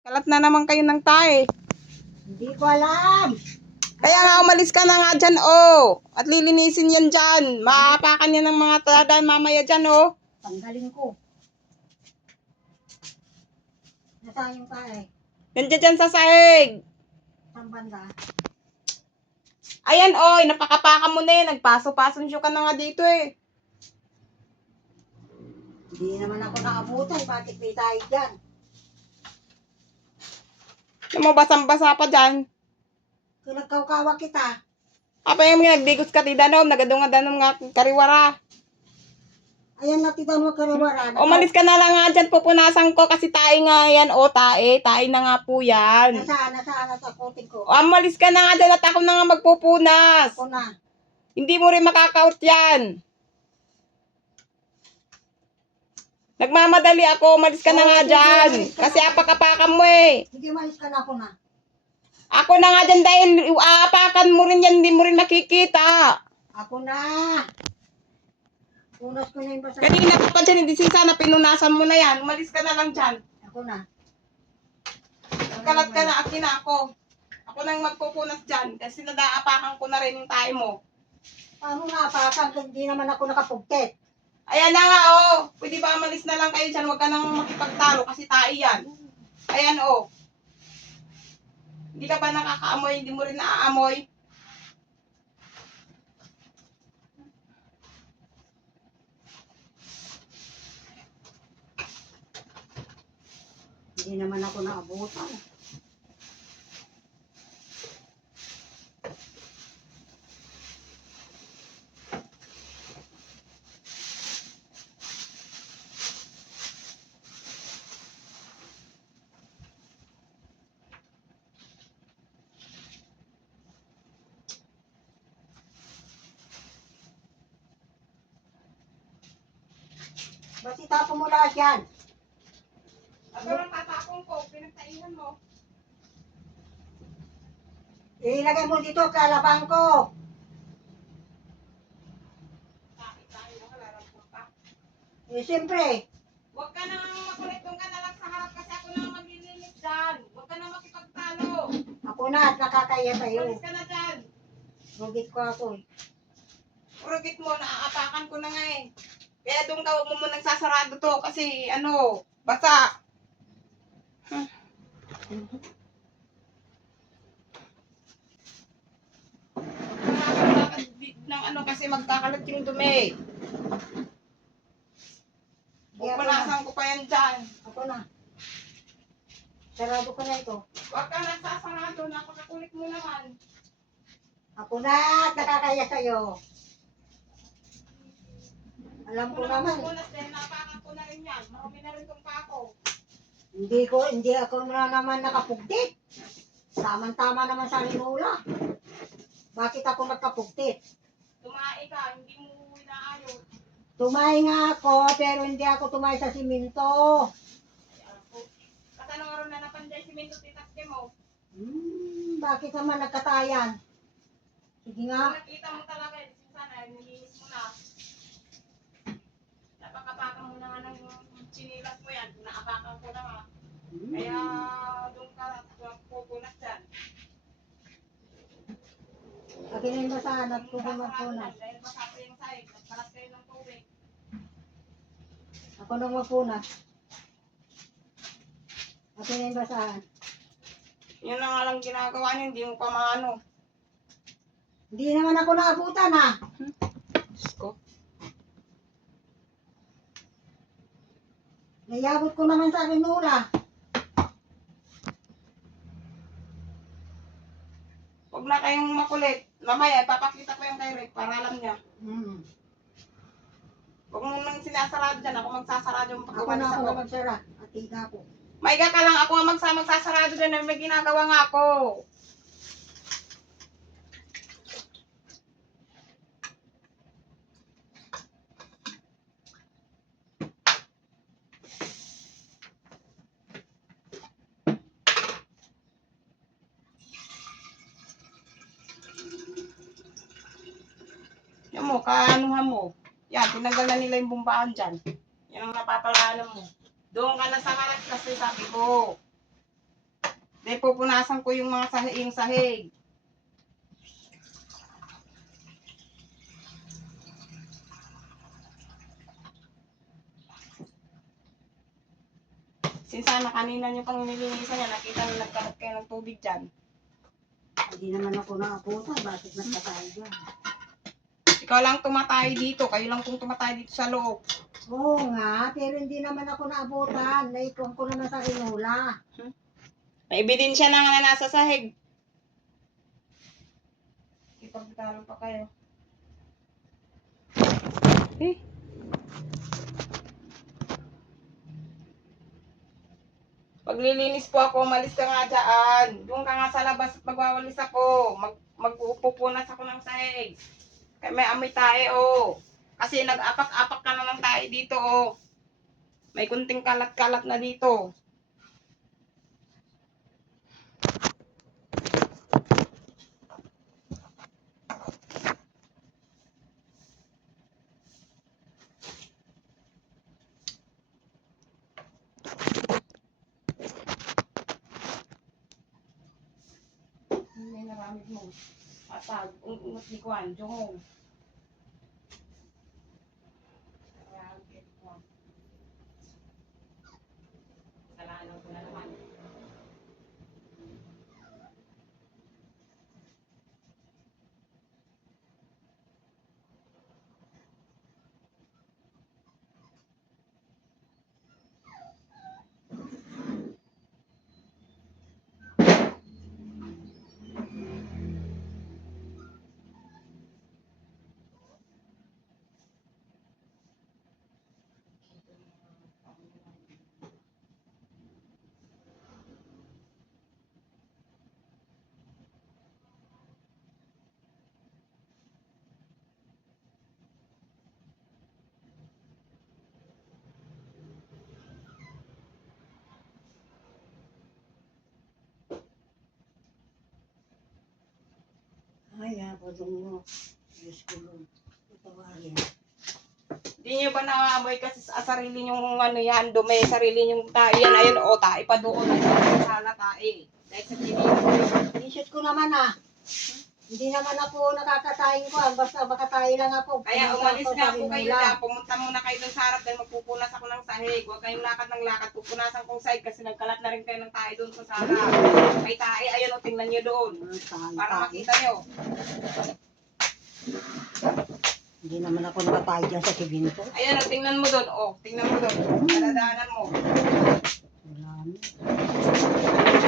Kalat na naman kayo ng tae. Hindi ko alam. Kaya nga umalis ka na nga dyan, oh. At lilinisin yan dyan. Maapakan yan ng mga tadaan mamaya dyan, oh. Tanggalin ko. Nasaan yung tae? Nandiyan dyan sa sahig. Saan banda? Ayan, oh. Napakapakan mo na eh. Nagpaso-pasonsyo ka na nga dito eh. Hindi naman ako nakabutan. Bakit may tayo dyan? Alam mo, basang-basa pa dyan. Kung nagkaukawa kita. Apa yung nagdigos ka tidanom, nagadunga-danom nga kariwara. Ayan na tita mo kariwara. Umalis ka na lang nga dyan, pupunasan ko kasi tae nga yan. O, tae na nga po yan. Nasaan sa kuting ko? O, umalis ka na nga dyan at ako na nga magpupunas. Ako na. Hindi mo rin makakaut yan. Nagmamadali ako, umalis ka na nga dyan. Kasi apakapakan mo eh. Sige, malis ka na ako na. Ako na nga dyan dahil aapakan mo rin yan, hindi mo rin makikita. Ako na. Punas ko na yung basa. Kanina ka pa dyan, hindi sana pinunasan mo na yan. Umalis ka na lang dyan. Ako na. Kalat ka na, akin na ako. Ako nang magpupunas dyan kasi nadaapakan ko na rin yung tayo mo. Paano nga apakan? Hindi naman ako nakapugtet. Ayan na nga, oh. Pwede ba umalis na lang kayo dyan? Huwag ka nang makipagtalo kasi tayo yan. Ayan, oh. Hindi ka ba nakakaamoy? Hindi mo rin naaamoy? Hindi naman ako naabutan. Ba't itapon mo lahat yan? At ang tatapong ko, pinagtainan mo. Ilagay mo dito, kalabang ko. Bakit tayo nakalarap mo pa? Eh, siyempre. Huwag ka nang makulit doon ka na lang sa harap kasi ako na maglilinis dyan. Huwag ka nang makipagtalo. Ako na at nakakaya sa'yo. Umalis ka na dyan. Rugit ko ako eh. Urugit mo, naaapakan ko na nga eh. Kaya doon ka, huwag mo munang sasarado to kasi ano, basa. Ng ano kasi magkakalat yung dumi. Pupunasan ko pa yan dyan. Ako na. Sarado ko na ito. Huwag ka nang sasarado, napakakulit mo naman. Ako na at nakakaya sa'yo. Alam ko naman. Pupunas dahil napakan ko na rin yan. Marami na rin itong pako. Hindi ako na naman nakapugtit. Tama-tama naman sa rinula. Bakit ako nagkapugtit? Tumae ka, hindi mo inaayos. Tumay nga ako, pero hindi ako tumay sa siminto. Katanong rin na napanday si Minto titaske mo. Bakit naman nagkatayan? Sige nga. Kung nakita mo talaga, sana nilinis mo na. Napakapakan mo na nga ng chinilas mo yan. Naapakan ko na nga. Kaya doon ka pupunas dyan. Akin na yung basahan at kung magpunas. Dahil masasa yung sahig, nagparas kayo ng tubig. Ako nang magpunas. Akin na yung basahan. Yun na nga lang ginagawa niyo, hindi mo pa maano. Hindi naman ako naabutan ha. Diyos ko. Nayabot ko naman sa rinula. Huwag na kayong makulit. Mamaya, ipapakita ko yung kay Rick para alam niya. Huwag mo nang sinasarado dyan. Ako magsasarado yung Ako pagkawalis na ako ako. magsara. At higa ko. Maiga ka lang, ako nga magsasarado dyan. May ginagawa nga ako. Yan mo, kaanuhan mo. Yan, tinanggal na nila yung bumbaan dyan. Yan ang napapalanan mo. Doon ka na sa harap kasi sabi ko. pupunasan ko yung mga yung sahig. Sinsana kanina nyo pang nilinisan niya, nakita na nagkalat kayo ng tubig dyan. Hindi naman ako naabutan. Bakit nagtatay dyan? Ikaw lang tumatay dito, kayo lang kung tumatay dito sa loob. Oo nga, pero hindi naman ako naabutan. Naikuhan ko naman sa rinula. May ebidensya na nga na nasa sahig. Ipagtalo pa kayo. Eh. Paglilinis po ako, malis ka nga dyan. Doon ka nga sa labas at magwawalis ako. Magpupunas ako ng sahig. Kaya may amoy tayo, oh. Kasi nag-apak-apak ka naman tayo dito, oh. May kunting kalat-kalat na dito. May naramit mo. Atag, ungot di kwan, jongong. Kasalanan ko na naman. Ay, ako mo. Diyos ko lang. Itawarin. Di nyo ba naamoy kasi sa sarili nyong ano yan, dumi, sarili nyong tayo yan, ayun, o, tae pa doon, sala tae. Dahil sa tinira. T-shirt ko naman ah. Hindi naman ako nakakatayin ko ah. Basta makatayin lang ako. Kaya Pumunta umalis ako nga sa po kayo Rinula. dyan, pumunta muna kayo dun sa harap dahil magpupunas ako ng sahig. Huwag kayong lakad ng lakad, pupunasan kong sahig kasi nagkalat na rin kayo ng tae doon sa sala. May tae, ayun, o, tingnan nyo doon. Para makita nyo. Hindi naman ako nakatayin dyan sa kibin ko. Ayun, o, tingnan mo doon, o, tingnan mo doon. Dadaanan mo. Wala na.